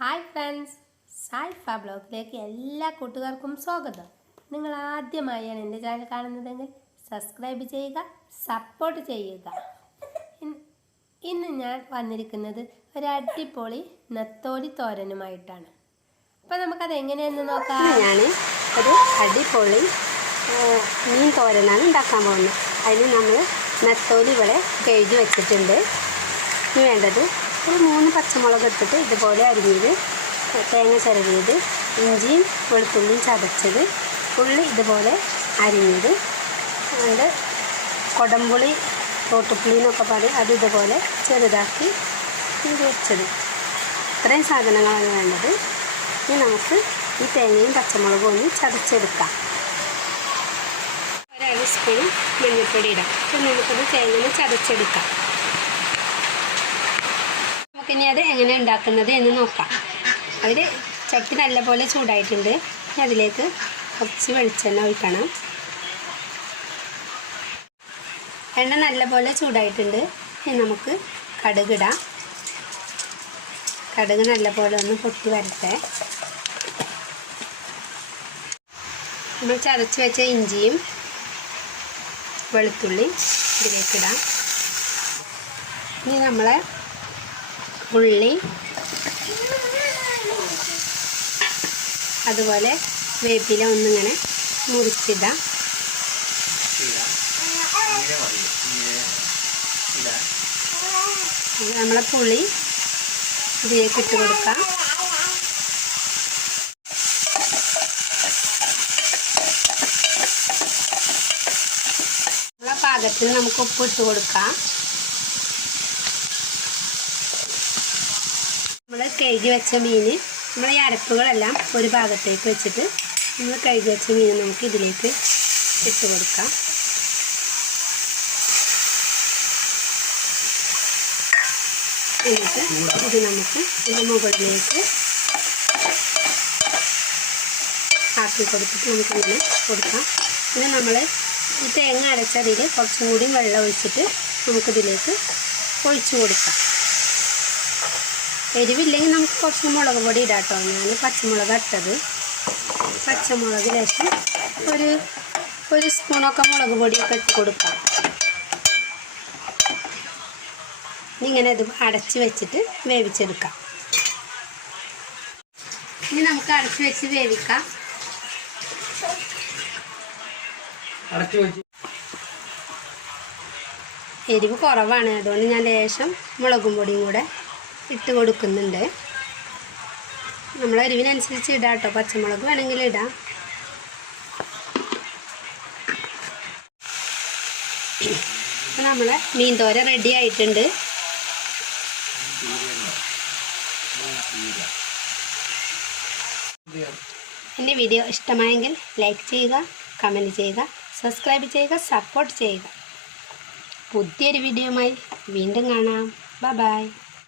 Hi friends, Saifa വ്ലോഗിലേക്ക് എല്ലാ കൂട്ടുകാർക്കും സ്വാഗതം. നിങ്ങൾ ആദ്യമായാണ് എൻ്റെ ചാനൽ കാണുന്നതെങ്കിൽ സബ്സ്ക്രൈബ് ചെയ്യുക, സപ്പോർട്ട് ചെയ്യുക. ഇന്ന് ഞാൻ വന്നിരിക്കുന്നത് ഒരു അടിപൊളി നത്തോലി തോരനുമായിട്ടാണ്. അപ്പോൾ നമുക്കത് എങ്ങനെയെന്ന് നോക്കാം. ഞാൻ ഒരു അടിപൊളി മീൻ തോരനാണ് ഉണ്ടാക്കാൻ പോകുന്നത്. അതിന് നമ്മൾ നത്തോലി ഇവിടെ കഴുകി വെച്ചിട്ടുണ്ട്. ഇനി വേണ്ടത് ഒരു 3 പച്ചമുളക് എടുത്തിട്ട് ഇതുപോലെ അരിഞ്ഞത്, തേങ്ങ ചിരവിയത്, ഇഞ്ചിയും വെളുത്തുള്ളിയും ചതച്ചത്, ഉള്ളി ഇതുപോലെ അരിഞ്ഞത്, അതുകൊണ്ട് കൊടംപുളി തോട്ടുപുളി എന്നൊക്കെ പറയും, അത് ഇതുപോലെ ചെറുതാക്കി വെച്ചത്. ഇത്രയും സാധനങ്ങളാണ് വേണ്ടത്. ഇനി നമുക്ക് ഈ തേങ്ങയും പച്ചമുളകും ഒന്ന് ചതച്ചെടുക്കാം. 1 സ്പൂൺ മഞ്ഞൾപ്പൊടി ഇടാം. അപ്പോൾ നമുക്കത് തേങ്ങ ചതച്ചെടുക്കാം. നമുക്കിനി അത് എങ്ങനെ ഉണ്ടാക്കുന്നത് എന്ന് നോക്കാം. അതിൽ ചട്ടി നല്ലപോലെ ചൂടായിട്ടുണ്ട്. ഇനി അതിലേക്ക് കുറച്ച് വെളിച്ചെണ്ണ ഒഴിക്കണം. എണ്ണ നല്ലപോലെ ചൂടായിട്ടുണ്ട്. ഇനി നമുക്ക് കടുകിടാം. കടുക് നല്ലപോലെ ഒന്ന് പൊട്ടി വരട്ടെ. നമ്മൾ ചതച്ച് വെച്ച ഇഞ്ചിയും വെളുത്തുള്ളി ഇതിലേക്കിടാം. ഇനി നമ്മളെ ഉള്ളി, അതുപോലെ വേപ്പില ഒന്നിങ്ങനെ മുറിച്ചിടാം. നമ്മളെ പുളി ഇതിലേക്ക് ഇട്ട് കൊടുക്കാം. നമ്മളെ പാകത്തിന് നമുക്ക് ഉപ്പ് ഇട്ട് കൊടുക്കാം. നമ്മൾ കഴുകി വെച്ച മീൻ, നമ്മൾ ഈ അരപ്പുകളെല്ലാം ഒരു ഭാഗത്തേക്ക് വെച്ചിട്ട് നമ്മൾ കഴുകി വെച്ച മീൻ നമുക്ക് ഇതിലേക്ക് ഇട്ട് കൊടുക്കാം. എന്നിട്ട് ഇത് നമുക്ക് ഇതിൻ്റെ മുകളിലേക്ക് ആക്കി കൊടുത്തിട്ട് നമുക്കിങ്ങനെ കൊടുക്കാം. പിന്നെ നമ്മൾ ഈ തേങ്ങ അരച്ചതിൽ കുറച്ചും കൂടി വെള്ളം ഒഴിച്ചിട്ട് നമുക്കിതിലേക്ക് ഒഴിച്ചു കൊടുക്കാം. എരിവില്ലെങ്കിൽ നമുക്ക് കുറച്ച് മുളക് പൊടി ഇടാം കേട്ടോ. ഞാൻ പച്ചമുളക് ഇട്ടത്. പച്ചമുളക് ലേശം ഒരു സ്പൂണൊക്കെ മുളക് പൊടിയൊക്കെ ഇട്ട് കൊടുക്കാം. ഇങ്ങനെ ഇത് അടച്ച് വെച്ചിട്ട് വേവിച്ചെടുക്കാം. ഇനി നമുക്ക് അടച്ച് വെച്ച് വേവിക്കാം. എരിവ് കുറവാണ്, അതുകൊണ്ട് ഞാൻ ലേശം മുളകും പൊടിയും കൂടെ ഇട്ട് കൊടുക്കുന്നുണ്ട്. നമ്മൾ എരിവിനനുസരിച്ച് ഇടാം കേട്ടോ. പച്ചമുളക് വേണമെങ്കിൽ ഇടാം. അപ്പോൾ നമ്മളെ മീൻ തോര റെഡി ആയിട്ടുണ്ട്. എൻ്റെ വീഡിയോ ഇഷ്ടമായെങ്കിൽ ലൈക്ക് ചെയ്യുക, കമൻറ്റ് ചെയ്യുക, സബ്സ്ക്രൈബ് ചെയ്യുക, സപ്പോർട്ട് ചെയ്യുക. പുതിയൊരു വീഡിയോയുമായി വീണ്ടും കാണാം. ബൈ.